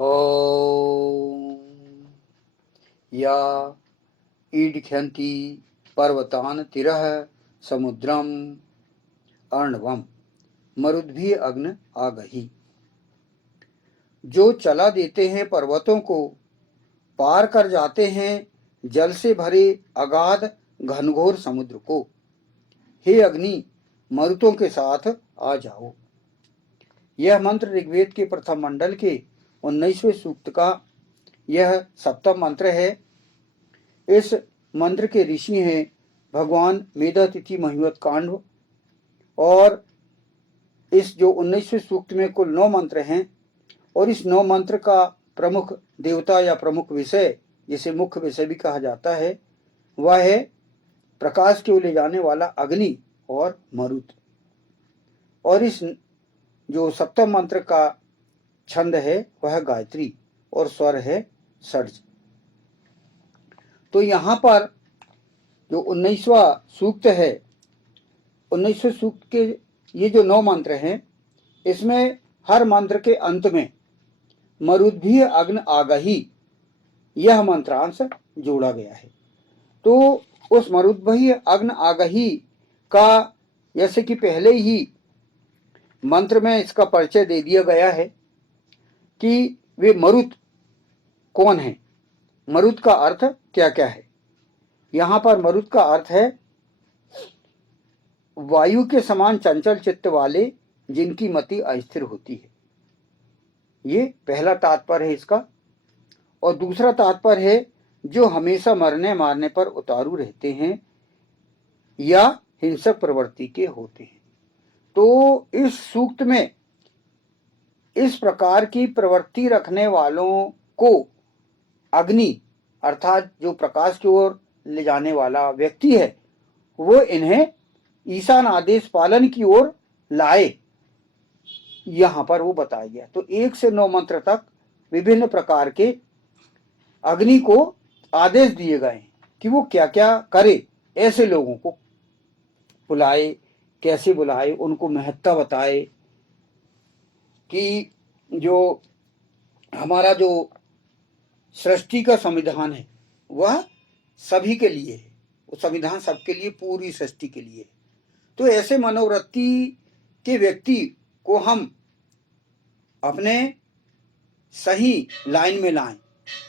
ॐ या ईडख्यन्ति पर्वतान् तिरः समुद्रम् अर्णवम् मरुद्भिः अग्न आगहि। जो चला देते हैं पर्वतों को, पार कर जाते हैं जल से भरे अगाध घनघोर समुद्र को। हे अग्नि, मरुतों के साथ आ जाओ। यह मंत्र ऋग्वेद के प्रथम मंडल के 19वें सूक्त का यह सप्तम मंत्र है। इस मंत्र के ऋषि हैं भगवान मेधातिथि महिमत कांड। और इस जो 19वें सूक्त में कुल 9 मंत्र हैं, और इस 9 मंत्र का प्रमुख देवता या प्रमुख विषय, जिसे मुख्य विषय भी कहा जाता है, वह है प्रकाश की ओर ले जाने वाला अग्नि और मरुत। और इस जो सप्तम मंत्र का छंद है वह गायत्री और स्वर है षड्ज। तो यहाँ पर जो 19वां सूक्त है, 19वें सूक्त के ये जो 9 मंत्र हैं, इसमें हर मंत्र के अंत में मरुद्भिः अग्न आगहि यह मंत्रांश जोड़ा गया है। तो उस मरुद्भिः अग्न आगहि का, जैसे कि पहले ही मंत्र में इसका परिचय दे दिया गया है कि वे मरुत कौन है, मरुत का अर्थ क्या क्या है। यहां पर मरुत का अर्थ है वायु के समान चंचल चित्त वाले, जिनकी मति अस्थिर होती है। ये पहला तात्पर्य है इसका। और दूसरा तात्पर्य है जो हमेशा मरने मारने पर उतारू रहते हैं या हिंसक प्रवृत्ति के होते हैं। तो इस सूक्त में इस प्रकार की प्रवृत्ति रखने वालों को अग्नि, अर्थात जो प्रकाश की ओर ले जाने वाला व्यक्ति है, वो इन्हें ईशान आदेश पालन की ओर लाए, यहां पर वो बताया गया। तो 1 से 9 मंत्र तक विभिन्न प्रकार के अग्नि को आदेश दिए गए कि वो क्या क्या करे, ऐसे लोगों को बुलाए, कैसे बुलाए, उनको महत्ता बताए कि जो हमारा जो सृष्टि का संविधान है वह सभी के लिए है, वो संविधान सबके लिए, पूरी सृष्टि के लिए है। तो ऐसे मनोवृत्ति के व्यक्ति को हम अपने सही लाइन में लाएं,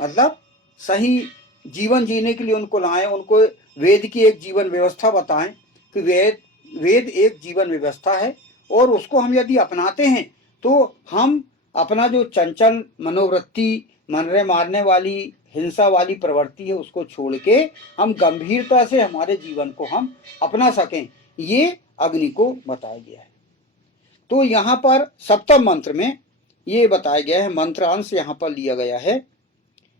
मतलब सही जीवन जीने के लिए उनको लाएं, उनको वेद की एक जीवन व्यवस्था बताएं कि वेद एक जीवन व्यवस्था है, और उसको हम यदि अपनाते हैं तो हम अपना जो चंचल मनोवृत्ति, मरने मारने वाली, हिंसा वाली प्रवृत्ति है, उसको छोड़ के हम गंभीरता से हमारे जीवन को हम अपना सकें, ये अग्नि को बताया गया है। तो यहाँ पर सप्तम मंत्र में ये बताया गया है, मंत्रांश यहाँ पर लिया गया है।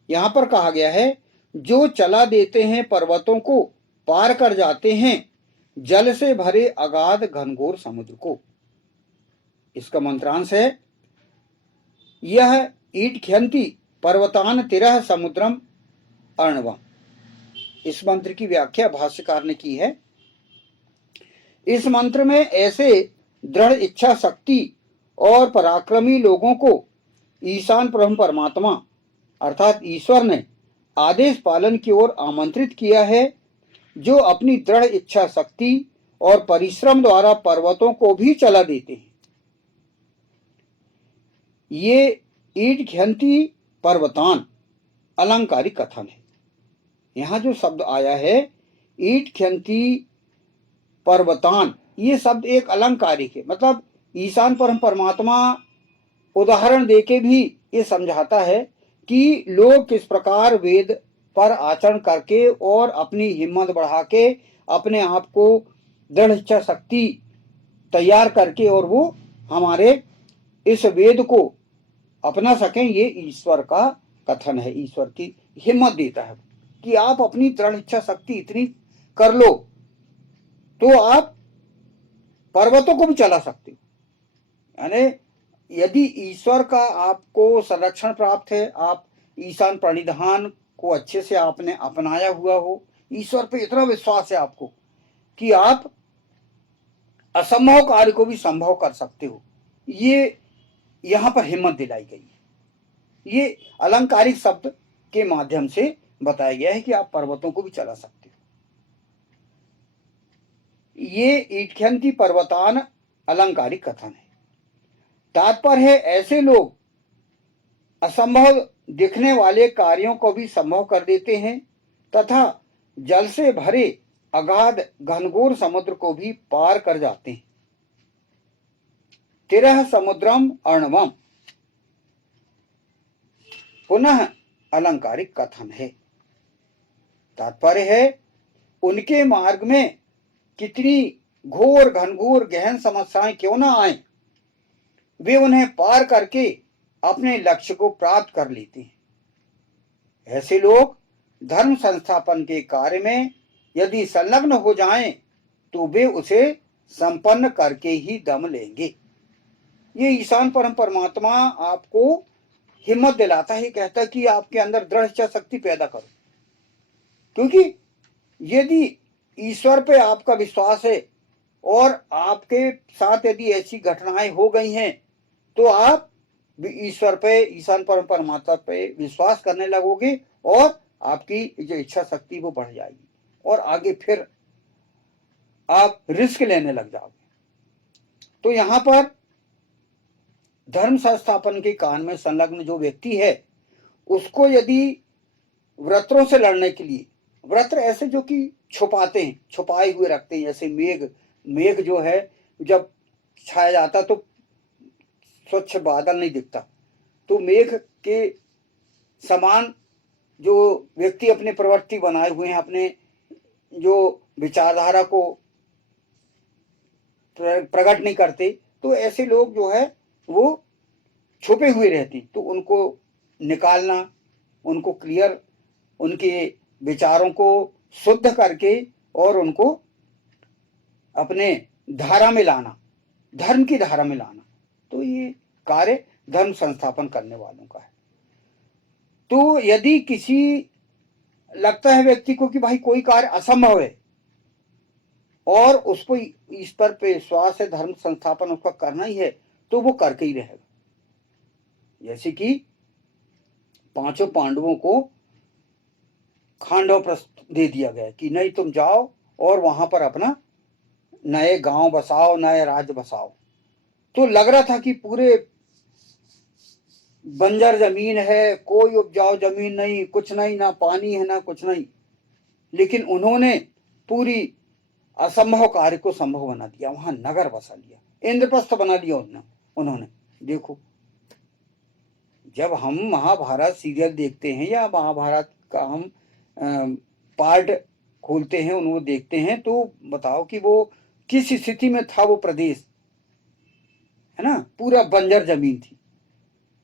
यहाँ पर कहा गया है जो चला देते हैं पर्वतों को, पार कर जाते हैं जल से भरे अगाध घनघोर समुद्र को। इसका मंत्रांश है यह ईटख्यन्ति पर्वतान तिरः समुद्रम अर्णवम्। इस मंत्र की व्याख्या भाष्यकार ने की है। इस मंत्र में ऐसे दृढ़ इच्छा शक्ति और पराक्रमी लोगों को ईशान ब्रह्म परमात्मा अर्थात ईश्वर ने आदेश पालन की ओर आमंत्रित किया है, जो अपनी दृढ़ इच्छा शक्ति और परिश्रम द्वारा पर्वतों को भी चला देते हैं। ये ईटख्यन्ति पर्वतान अलंकारिक कथन है। यहां जो शब्द आया है ईटख्यन्ति पर्वतान, ये शब्द एक अलंकारिक है, मतलब ईशान परमात्मा उदाहरण देके भी ये समझाता है कि लोग किस प्रकार वेद पर आचरण करके और अपनी हिम्मत बढ़ा के अपने आप को दृढ़ इच्छा शक्ति तैयार करके और वो हमारे इस वेद को अपना सकें। ये ईश्वर का कथन है, ईश्वर की हिम्मत देता है कि आप अपनी दृढ़ इच्छा शक्ति इतनी कर लो तो आप पर्वतों को भी चला सकते हो। यानी यदि ईश्वर का आपको संरक्षण प्राप्त है, आप ईशान प्रणिधान को अच्छे से आपने अपनाया हुआ हो, ईश्वर पे इतना विश्वास है आपको कि आप असंभव कार्य को भी संभव कर सकते हो, ये यहां पर हिम्मत दिलाई गई है। ये अलंकारिक शब्द के माध्यम से बताया गया है कि आप पर्वतों को भी चला सकते हो। ये ईक्षन्ति पर्वतान अलंकारिक कथन है। तात्पर्य है ऐसे लोग असंभव दिखने वाले कार्यों को भी संभव कर देते हैं तथा जल से भरे अगाध घनघोर समुद्र को भी पार कर जाते हैं। तिरह समुद्रम अर्णवम पुनः अलंकारिक कथन है। तात्पर्य है उनके मार्ग में कितनी घोर घनघोर गहन समस्याएं क्यों ना आए, वे उन्हें पार करके अपने लक्ष्य को प्राप्त कर लेते हैं। ऐसे लोग धर्म संस्थापन के कार्य में यदि संलग्न हो जाएं तो वे उसे संपन्न करके ही दम लेंगे। ये ईशान परम परमात्मा आपको हिम्मत दिलाता है, कहता है कि आपके अंदर दृढ़ इच्छा शक्ति पैदा करो, क्योंकि यदि ईश्वर पे आपका विश्वास है और आपके साथ यदि ऐसी घटनाएं हो गई हैं तो आप ईश्वर पे, ईशान परम परमात्मा पे विश्वास करने लगोगे और आपकी जो इच्छा शक्ति वो बढ़ जाएगी और आगे फिर आप रिस्क लेने लग जाओगे। तो यहाँ पर धर्म संस्थापन के काम में संलग्न जो व्यक्ति है उसको यदि व्रतों से लड़ने के लिए, व्रत ऐसे जो कि छुपाते हैं, छुपाए हुए रखते हैं, जैसे मेघ जो है जब छाया जाता तो स्वच्छ बादल नहीं दिखता, तो मेघ के समान जो व्यक्ति अपने प्रवृत्ति बनाए हुए हैं, अपने जो विचारधारा को प्रकट नहीं करते, तो ऐसे लोग जो है वो छुपे हुए रहते, तो उनको निकालना, उनको क्लियर, उनके विचारों को शुद्ध करके और उनको अपने धारा में लाना, धर्म की धारा में लाना, तो ये कार्य धर्म संस्थापन करने वालों का है। तो यदि किसी लगता है व्यक्ति को कि भाई कोई कार्य असंभव है और उसको ईश्वर पे विश्वास है, धर्म संस्थापन उसका करना ही है, तो वो करके ही रहेगा। जैसे कि पांचों पांडवों को खांडव प्रस्थ दे दिया गया कि नहीं तुम जाओ और वहां पर अपना नए गांव बसाओ, नए राज्य बसाओ। तो लग रहा था कि पूरे बंजर जमीन है, कोई उपजाऊ जमीन नहीं, कुछ नहीं, ना पानी है ना कुछ नहीं, लेकिन उन्होंने पूरी असंभव कार्य को संभव बना दिया, वहां नगर बसा लिया, इंद्रप्रस्थ बना दिया उन्होंने। देखो, जब हम महाभारत सीरियल देखते हैं या महाभारत का हम पार्ट खोलते हैं, उनको देखते हैं, तो बताओ कि वो किस स्थिति में था वो प्रदेश, है ना, पूरा बंजर जमीन थी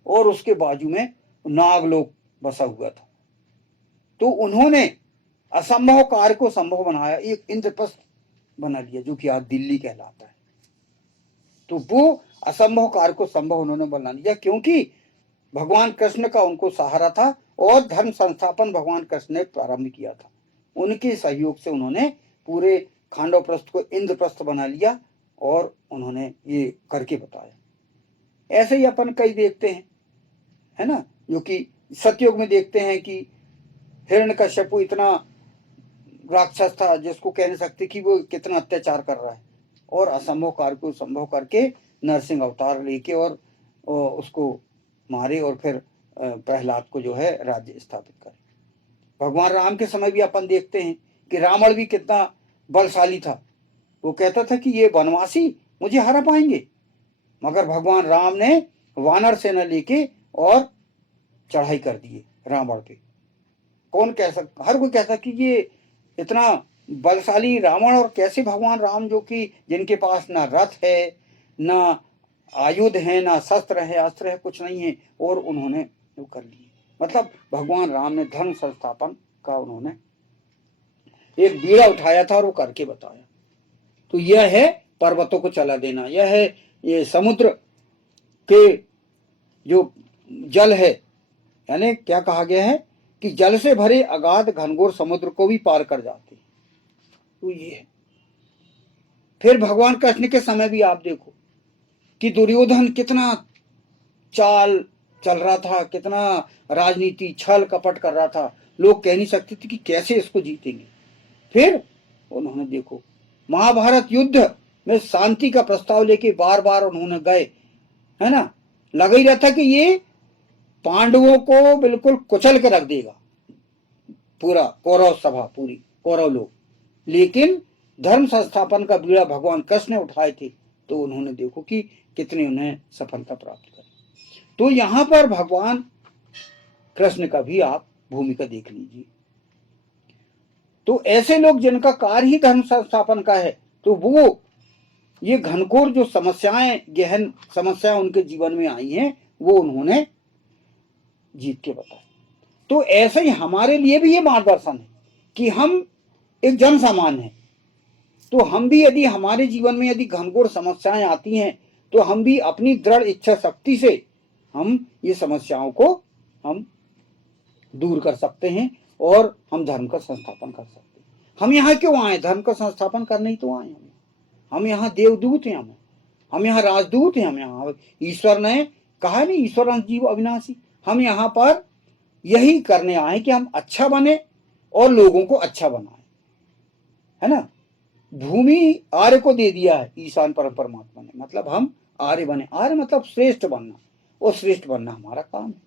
और उसके बाजू में नागलोक बसा हुआ था। तो उन्होंने असंभव कार्य को संभव बनाया, एक इंद्रप्रस्थ बना लिया जो कि आज दिल्ली कहलाता है। तो वो असंभव कार्य को संभव उन्होंने बना लिया क्योंकि भगवान कृष्ण का उनको सहारा था और धर्म संस्थापन भगवान कृष्ण ने प्रारंभ किया था। उनके सहयोग से उन्होंने पूरे खांडव प्रस्थ को इंद्रप्रस्थ बना लिया और उन्होंने ये करके बताया। ऐसे ही अपन कई देखते हैं, है ना, जो कि सतयुग में देखते हैं कि हिरण्यकश्यप इतना राक्षस था जिसको कह नहीं सकते कि वो कितना अत्याचार कर रहा है, और असंभव कार्य को संभव करके नरसिंह अवतार लेके और उसको मारे और फिर प्रहलाद को जो है राज्य स्थापित करे। भगवान राम के समय भी अपन देखते हैं कि रावण भी कितना बलशाली था। वो कहता था कि ये वनवासी मुझे हरा पाएंगे, मगर भगवान राम ने वानर सेना लेके और चढ़ाई कर दिए रावण पे। कौन कह सकता, हर कोई कहता कि ये इतना बलशाली रावण, और कैसे भगवान राम जो कि जिनके पास ना रथ है, ना आयुध है, ना शस्त्र है, अस्त्र है, कुछ नहीं है, और उन्होंने वो कर लिए। मतलब भगवान राम ने धर्म संस्थापन का उन्होंने एक बीड़ा उठाया था और वो करके बताया। तो यह है पर्वतों को चला देना, यह है ये समुद्र के जो जल है, यानी क्या कहा गया है कि जल से भरे अगाध घनघोर समुद्र को भी पार कर जाते। तो ये है। फिर भगवान कृष्ण के समय भी आप देखो कि दुर्योधन कितना चाल चल रहा था, कितना राजनीति छल कपट कर रहा था, लोग कह नहीं सकते थे कि कैसे इसको जीतेंगे। फिर उन्होंने देखो महाभारत युद्ध में शांति का प्रस्ताव लेके बार बार उन्होंने गए, है ना, लग ही रहा था कि ये पांडवों को बिल्कुल कुचल के रख देगा, पूरा कौरव सभा, पूरी कौरव लोग, लेकिन धर्म संस्थापन का बीड़ा भगवान कृष्ण ने उठाए थे, तो उन्होंने देखो कि कितनी उन्हें सफलता प्राप्त करी। तो यहां पर भगवान कृष्ण का भी आप भूमिका देख लीजिए। तो ऐसे लोग जिनका कार्य ही धर्म संस्थापन का है, तो वो ये घनघोर जो समस्याएं, गहन समस्याएं उनके जीवन में आई हैं, वो उन्होंने जीत के बताया। तो ऐसे ही हमारे लिए भी ये मार्गदर्शन है कि हम एक जन सामान्य हैं, तो हम भी यदि हमारे जीवन में यदि घनघोर समस्याएं आती हैं, तो हम भी अपनी दृढ़ इच्छा शक्ति से हम ये समस्याओं को हम दूर कर सकते हैं और हम धर्म का संस्थापन कर सकते हैं। हम यहाँ क्यों आए? धर्म का संस्थापन करने ही तो आए। हम यहाँ देवदूत हैं, हम यहाँ राजदूत हैं, हम यहाँ ईश्वर ने कहा नहीं, ईश्वर अंश जीव अविनाशी। हम यहाँ पर यही करने आए कि हम अच्छा बने और लोगों को अच्छा बनाए, है ना। भूमि आर्य को दे दिया है ईशान परम परमात्मा ने, मतलब हम आर्य बने। आर्य मतलब श्रेष्ठ बनना, और श्रेष्ठ बनना हमारा काम है।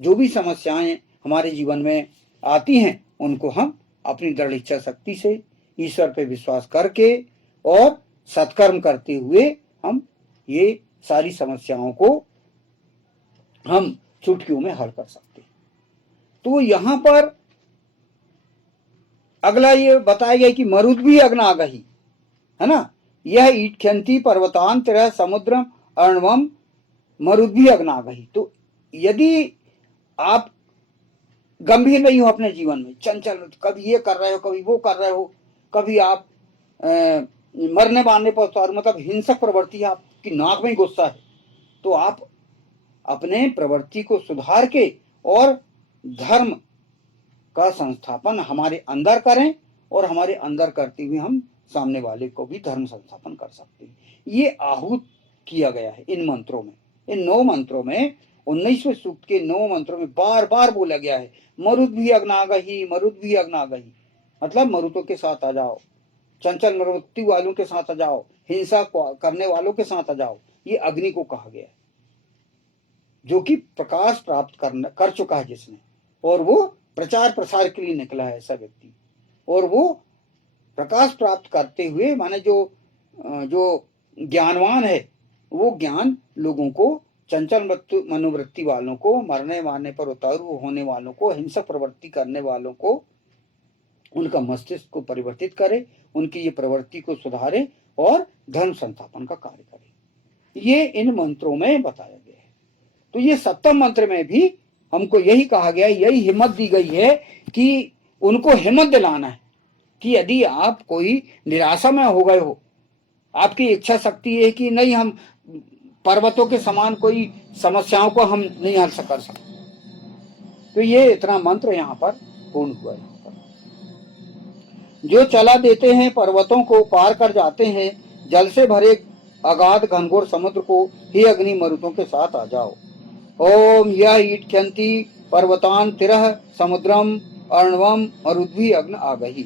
जो भी समस्याएं हमारे जीवन में आती हैं, उनको हम अपनी दृढ़ इच्छा शक्ति से, ईश्वर पे विश्वास करके और सत्कर्म करते हुए हम ये सारी समस्याओं को हम चुटकियों में हल कर सकते हैं। तो यहां पर अगला ये बताया गया कि मरुद भी अग्नागही, है ना, यह ईटख्यंती पर्वतान तेरह समुद्रम अर्णवम मरुद भी अग्नागही। तो यदि आप गंभीर नहीं हो अपने जीवन में, चंचल, कभी ये कर रहे हो, कभी वो कर रहे हो, कभी आप मरने मारने पर उतार, मतलब हिंसक प्रवृत्ति है, आपकी नाक में गुस्सा है, तो आप अपने प्रवृत्ति को सुधार के और धर्म का संस्थापन हमारे अंदर करें, और हमारे अंदर करते हुए हम सामने वाले को भी धर्म संस्थापन कर सकते हैं। ये आहूत किया गया है इन मंत्रों में। इन 9 मंत्रों में, 19वें सूक्त के 9 मंत्रों में बार बार बोला गया है मरुद भी अग्नागही, मरुद भी अग्नागही, मतलब मरुतों के साथ आ जाओ, चंचल प्रवृत्ति वालों के साथ आ जाओ, हिंसा करने वालों के साथ आ जाओ। ये अग्नि को कहा गया है, जो कि प्रकाश प्राप्त कर चुका है जिसने, और वो प्रचार प्रसार के लिए निकला है ऐसा व्यक्ति, और वो प्रकाश प्राप्त करते हुए, माने जो ज्ञानवान है, वो ज्ञान लोगों को, चंचल मनोवृत्ति वालों को, मरने मारने पर उतारू होने वालों को, हिंसक प्रवृत्ति करने वालों को, उनका मस्तिष्क को परिवर्तित करे, उनकी ये प्रवृत्ति को सुधारे और धर्म संस्थापन का कार्य करे। ये इन मंत्रों में बताया गया है। तो ये 7वें मंत्र में भी हमको यही कहा गया है, यही हिम्मत दी गई है कि उनको हिम्मत दिलाना है कि यदि आप कोई निराशा में हो गए हो, आपकी इच्छा शक्ति है कि नहीं, हम पर्वतों के समान कोई समस्याओं को हम नहीं हल कर सकते, तो ये इतना मंत्र यहाँ पर पूर्ण हुआ है। जो चला देते हैं पर्वतों को, पार कर जाते हैं जल से भरे अगाध घनघोर समुद्र को, ही अग्नि मरुतों के साथ आ जाओ। ओम यह ईटख्यंती पर्वतान तिरह समुद्रम अर्णवम मरुद्भी अग्न आ गई।